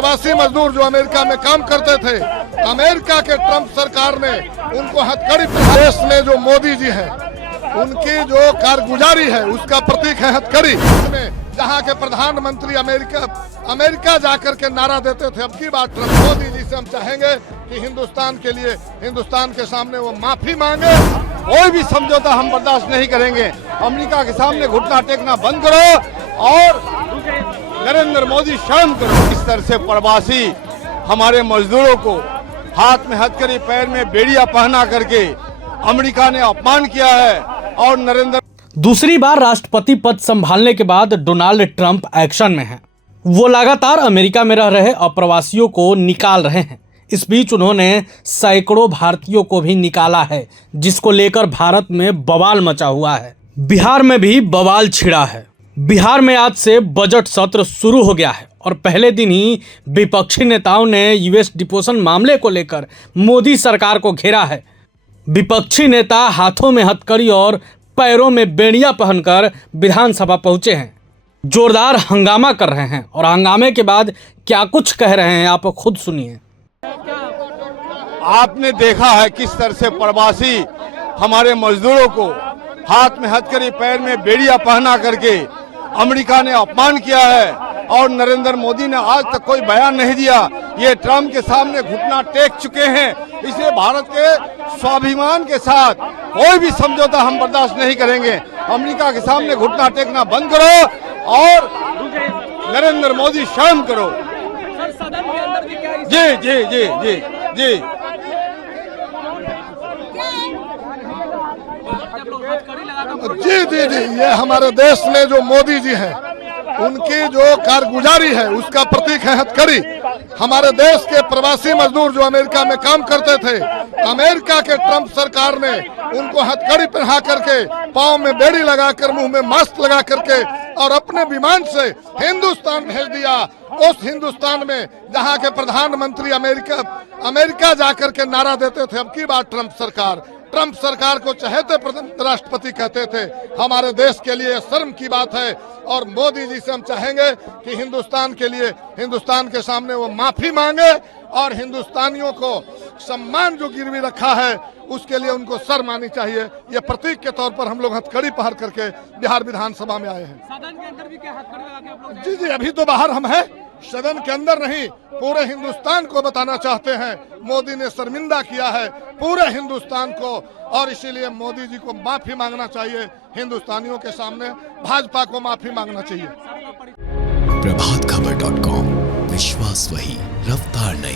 प्रवासी मजदूर जो अमेरिका में काम करते थे, अमेरिका के ट्रंप सरकार ने उनको हथकड़ी। देश में जो मोदी जी हैं, उनकी जो कारगुजारी है उसका प्रतीक है हथकड़ी। जहाँ के प्रधानमंत्री अमेरिका जाकर के नारा देते थे, अब की बात ट्रंप मोदी जी से हम चाहेंगे कि हिंदुस्तान के लिए, हिंदुस्तान के सामने वो माफी मांगे। कोई भी समझौता हम बर्दाश्त नहीं करेंगे। अमेरिका के सामने घुटना टेकना बंद करो और नरेंद्र मोदी शर्म करो। इस तरह से प्रवासी हमारे मजदूरों को हाथ में हथकड़ी पैर में बेड़ियां पहना करके अमेरिका ने अपमान किया है। और नरेंद्र दूसरी बार राष्ट्रपति पद संभालने के बाद डोनाल्ड ट्रंप एक्शन में हैं। वो लगातार अमेरिका में रह रहे अप्रवासियों को निकाल रहे हैं। इस बीच उन्होंने सैकड़ों भारतीयों को भी निकाला है, जिसको लेकर भारत में बवाल मचा हुआ है। बिहार में भी बवाल छिड़ा है। बिहार में आज से बजट सत्र शुरू हो गया है और पहले दिन ही विपक्षी नेताओं ने यूएस डिपोजिशन मामले को लेकर मोदी सरकार को घेरा है। विपक्षी नेता हाथों में हथकड़ी और पैरों में बेड़ियां पहनकर विधानसभा पहुंचे हैं, जोरदार हंगामा कर रहे हैं और हंगामे के बाद क्या कुछ कह रहे हैं आप खुद सुनिए। आपने देखा है किस तरह से प्रवासी हमारे मजदूरों को हाथ में हथकड़ी पैर में बेड़ियां पहना करके अमेरिका ने अपमान किया है। और नरेंद्र मोदी ने आज तक कोई बयान नहीं दिया। ये ट्रंप के सामने घुटना टेक चुके हैं। इसलिए भारत के स्वाभिमान के साथ कोई भी समझौता हम बर्दाश्त नहीं करेंगे। अमेरिका के सामने घुटना टेकना बंद करो और नरेंद्र मोदी शर्म करो। जी जी जी जी जी जी जी जी ये हमारे देश में जो मोदी जी हैं, उनकी जो कारगुजारी है उसका प्रतीक है हथकड़ी। हमारे देश के प्रवासी मजदूर जो अमेरिका में काम करते थे, अमेरिका के ट्रंप सरकार ने उनको हथकड़ी पहना करके, पाँव में बेड़ी लगाकर, मुंह में मास्क लगा करके और अपने विमान से हिंदुस्तान भेज दिया। उस हिंदुस्तान में जहाँ के प्रधानमंत्री अमेरिका जाकर के नारा देते थे, अब की बात ट्रंप सरकार को चहेते राष्ट्रपति कहते थे। हमारे देश के लिए शर्म की बात है और मोदी जी से हम चाहेंगे कि हिंदुस्तान के लिए, हिंदुस्तान के सामने वो माफी मांगे और हिंदुस्तानियों को सम्मान जो गिरवी रखा है उसके लिए उनको शर्म आनी चाहिए। ये प्रतीक के तौर पर हम लोग हथकड़ी पहन करके बिहार विधानसभा में आए हैं। सदन के अंदर भी क्या हथकड़ी लगा के आप लोग? जी जी अभी तो बाहर हम हैं, सदन के अंदर नहीं। पूरे हिंदुस्तान को बताना चाहते हैं मोदी ने शर्मिंदा किया है पूरे हिंदुस्तान को और इसीलिए मोदी जी को माफी मांगना चाहिए। हिंदुस्तानियों के सामने भाजपा को माफी मांगना चाहिए। प्रभातखबर.com, विश्वास वही, रफ्तार नहीं।